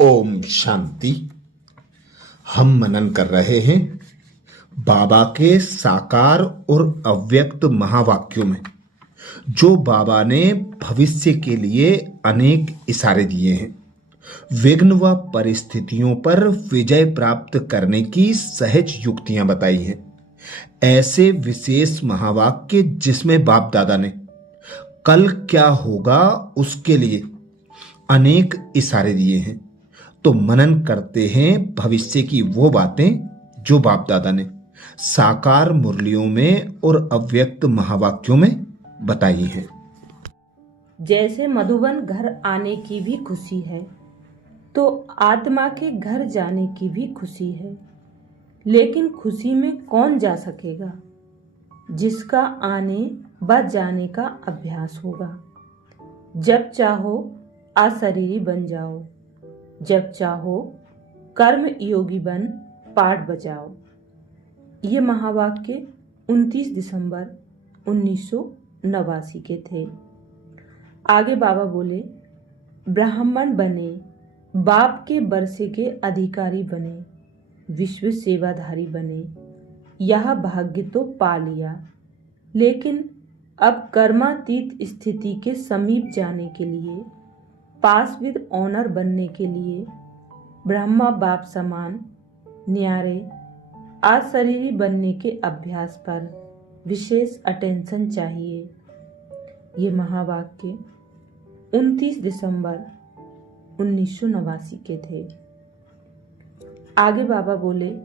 ओम शांति। हम मनन कर रहे हैं बाबा के साकार और अव्यक्त महावाक्यों में, जो बाबा ने भविष्य के लिए अनेक इशारे दिए हैं, विघ्न व परिस्थितियों पर विजय प्राप्त करने की सहज युक्तियां बताई हैं। ऐसे विशेष महावाक्य जिसमें बाप दादा ने कल क्या होगा उसके लिए अनेक इशारे दिए हैं। तो मनन करते हैं भविष्य की वो बातें जो बाप दादा ने साकार मुरलियों में और अव्यक्त महावाक्यों में बताई हैं। जैसे मधुबन घर आने की भी खुशी है, तो आत्मा के घर जाने की भी खुशी है। लेकिन खुशी में कौन जा सकेगा? जिसका आने व जाने का अभ्यास होगा। जब चाहो अशरीरी बन जाओ, जब चाहो कर्म योगी बन पाठ बजाओ। ये महावाक्य 29 दिसंबर 1989 के थे। आगे बाबा बोले, ब्राह्मण बने, बाप के बरसे के अधिकारी बने, विश्व सेवाधारी बने, यह भाग्य तो पा लिया। लेकिन अब कर्मातीत स्थिति के समीप जाने के लिए, पास विद ऑनर बनने के लिए, ब्रह्मा बाप समान न्यारे अशरीरी बनने के अभ्यास पर विशेष अटेंशन चाहिए। ये महावाक्य 29 दिसंबर 1989 के थे। आगे बाबा बोले,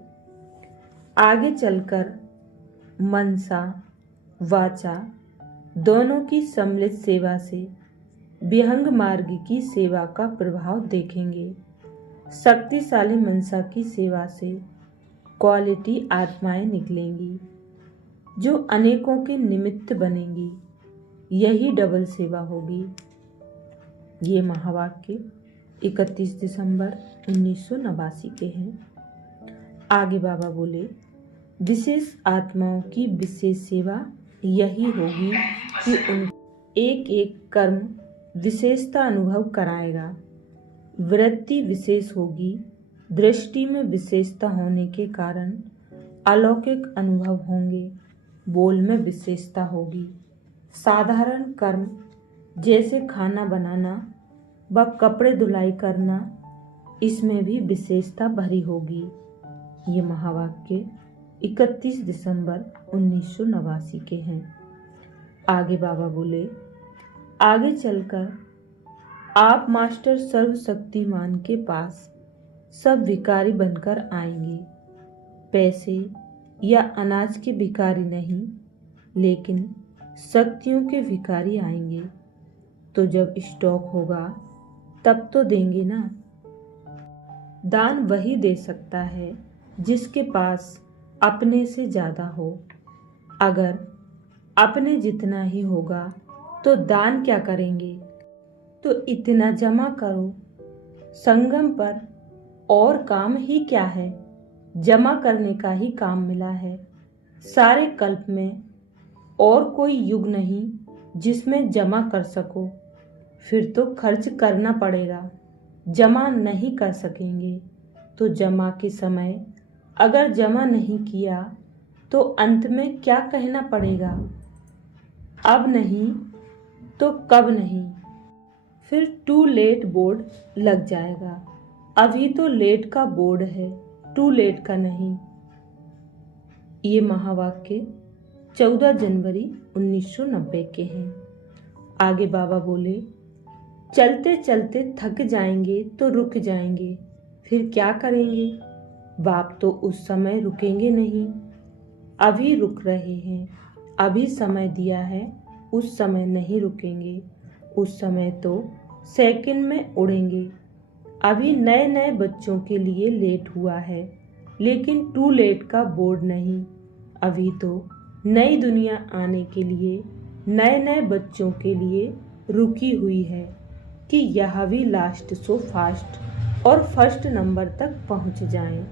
आगे चलकर मनसा वाचा दोनों की सम्मिलित सेवा से विहंग मार्ग की सेवा का प्रभाव देखेंगे। शक्तिशाली मनसा की सेवा से क्वालिटी आत्माएं निकलेंगी, जो अनेकों के निमित्त बनेंगी। यही डबल सेवा होगी। ये महावाक्य 31 दिसंबर 1989 के हैं। आगे बाबा बोले, विशेष आत्माओं की विशेष सेवा यही होगी कि उन एक एक कर्म विशेषता अनुभव कराएगा। वृत्ति विशेष होगी। दृष्टि में विशेषता होने के कारण अलौकिक अनुभव होंगे। बोल में विशेषता होगी। साधारण कर्म जैसे खाना बनाना व कपड़े धुलाई करना, इसमें भी विशेषता भरी होगी। ये महावाक्य 31 दिसंबर 1989 के हैं। आगे बाबा बोले, आगे चलकर आप मास्टर सर्वशक्तिमान के पास सब भिखारी बनकर आएंगे। पैसे या अनाज के भिखारी नहीं, लेकिन शक्तियों के भिखारी आएंगे। तो जब स्टॉक होगा तब तो देंगे ना। दान वही दे सकता है जिसके पास अपने से ज्यादा हो। अगर अपने जितना ही होगा तो दान क्या करेंगे? तो इतना जमा करो। संगम पर और काम ही क्या है? जमा करने का ही काम मिला है। सारे कल्प में और कोई युग नहीं जिसमें जमा कर सको। फिर तो खर्च करना पड़ेगा। जमा नहीं कर सकेंगे तो जमा के समय अगर जमा नहीं किया तो अंत में क्या कहना पड़ेगा? अब नहीं तो कब नहीं। फिर टू लेट बोर्ड लग जाएगा। अभी तो लेट का बोर्ड है, टू लेट का नहीं। ये महावाक्य 14 जनवरी 1990 के हैं। आगे बाबा बोले, चलते चलते थक जाएंगे तो रुक जाएंगे, फिर क्या करेंगे? बाप तो उस समय रुकेंगे नहीं। अभी रुक रहे हैं। अभी समय दिया है, उस समय नहीं रुकेंगे। उस समय तो सेकंड में उड़ेंगे। अभी नए नए बच्चों के लिए लेट हुआ है, लेकिन टू लेट का बोर्ड नहीं। अभी तो नई दुनिया आने के लिए नए नए बच्चों के लिए रुकी हुई है कि यह भी लास्ट सो फास्ट और फर्स्ट नंबर तक पहुंच जाएं।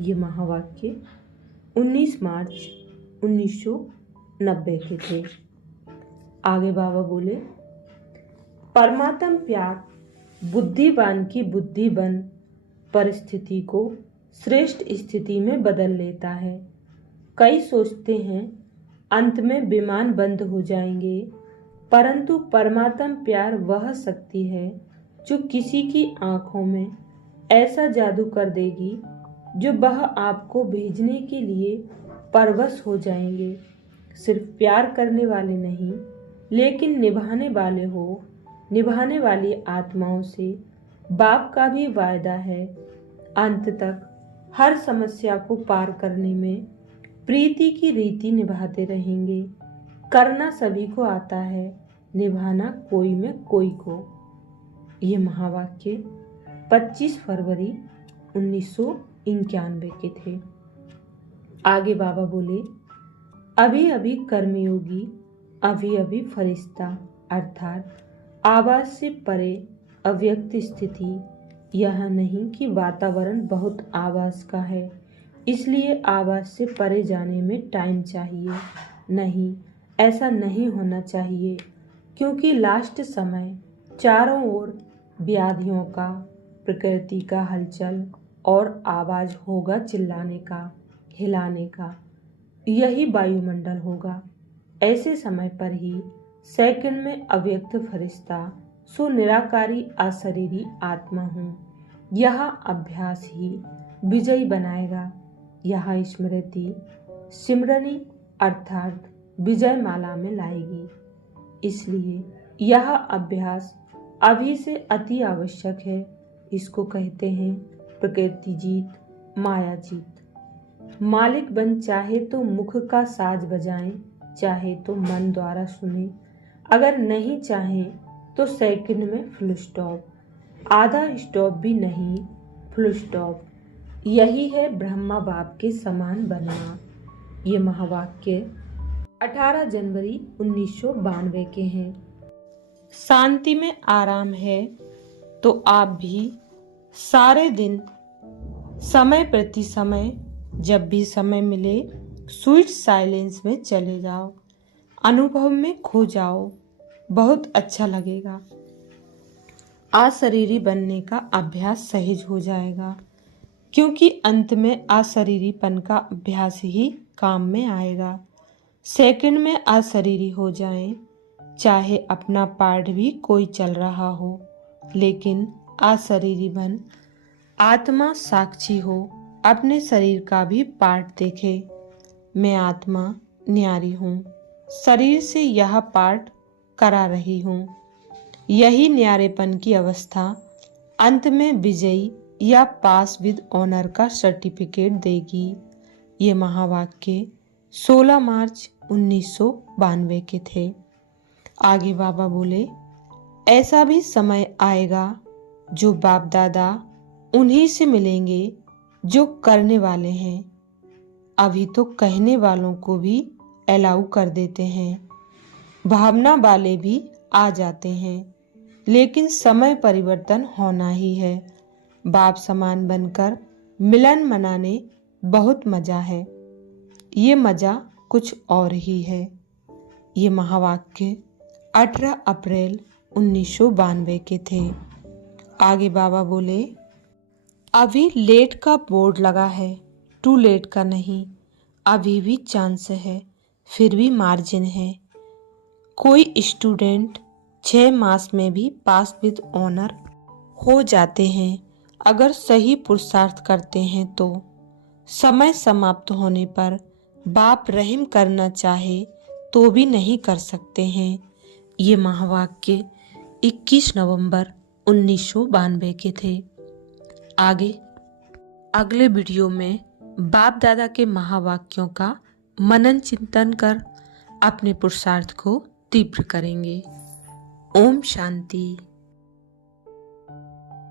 ये महावाक्य 19 मार्च 1990 के थे। आगे बाबा बोले, परमात्म प्यार बुद्धिवान की बुद्धि बन परिस्थिति को श्रेष्ठ स्थिति में बदल लेता है। कई सोचते हैं अंत में विमान बंद हो जाएंगे, परंतु परमात्म प्यार वह शक्ति है जो किसी की आंखों में ऐसा जादू कर देगी जो वह आपको भेजने के लिए परवश हो जाएंगे। सिर्फ प्यार करने वाले नहीं, लेकिन निभाने वाले हो। निभाने वाली आत्माओं से बाप का भी वायदा है, अंत तक हर समस्या को पार करने में प्रीति की रीति निभाते रहेंगे। करना सभी को आता है, निभाना कोई में कोई को। ये महावाक्य 25 फरवरी 1991 के थे। आगे बाबा बोले, अभी अभी कर्मयोगी, अभी अभी फरिश्ता, अर्थात आवाज से परे अव्यक्त स्थिति। यह नहीं कि वातावरण बहुत आवाज का है, इसलिए आवाज से परे जाने में टाइम चाहिए। नहीं, ऐसा नहीं होना चाहिए, क्योंकि लास्ट समय चारों ओर व्याधियों का, प्रकृति का हलचल और आवाज होगा चिल्लाने का, हिलाने का। यही वायुमंडल होगा। ऐसे समय पर ही सेकंड में अव्यक्त फरिश्ता सो निराकारी अशरीरी आत्मा हूँ। यह अभ्यास ही विजयी बनाएगा। यह स्मृति सिमरनी अर्थात विजय माला में लाएगी। इसलिए यह अभ्यास अभी से अति आवश्यक है। इसको कहते हैं प्रकृति जीत, माया जीत। मालिक बन चाहे तो मुख का साज बजाएं, चाहे तो मन द्वारा सुने, अगर नहीं चाहे तो सेकंड में फुल स्टॉप, आधा स्टॉप भी नहीं, फुल स्टॉप। यही है ब्रह्मा बाप के समान बनना। ये महावाक्य 18 जनवरी 1992 के हैं। शांति में आराम है तो आप भी सारे दिन समय प्रति समय जब भी समय मिले स्वीट साइलेंस में चले जाओ, अनुभव में खो जाओ, बहुत अच्छा लगेगा। अशरीरी बनने का अभ्यास सहज हो जाएगा, क्योंकि अंत में अशरीरीपन का अभ्यास ही काम में आएगा। सेकंड में अशरीरी हो जाएं, चाहे अपना पार्ट भी कोई चल रहा हो, लेकिन अशरीरी बन आत्मा साक्षी हो, अपने शरीर का भी पार्ट देखे। मैं आत्मा न्यारी हूँ, शरीर से यह पार्ट करा रही हूँ। यही न्यारेपन की अवस्था अंत में विजयी या पास विद ऑनर का सर्टिफिकेट देगी। ये महावाक्य 16 मार्च 1992 के थे। आगे बाबा बोले, ऐसा भी समय आएगा जो बाप दादा उन्हीं से मिलेंगे जो करने वाले हैं। अभी तो कहने वालों को भी अलाउ कर देते हैं, भावना वाले भी आ जाते हैं, लेकिन समय परिवर्तन होना ही है। बाप समान बनकर मिलन मनाने बहुत मजा है। ये मजा कुछ और ही है। ये महावाक्य 18 अप्रैल 1992 के थे। आगे बाबा बोले, अभी लेट का बोर्ड लगा है, टू लेट का नहीं। अभी भी चांस है, फिर भी मार्जिन है। कोई स्टूडेंट 6 मास में भी पास विद ऑनर हो जाते हैं, अगर सही पुरुषार्थ करते हैं तो। समय समाप्त होने पर बाप रहम करना चाहे तो भी नहीं कर सकते हैं। ये महावाक्य 21 नवंबर 1992 के थे। आगे अगले वीडियो में बाप दादा के महावाक्यों का मनन चिंतन कर अपने पुरुषार्थ को तीव्र करेंगे। ओम शांति।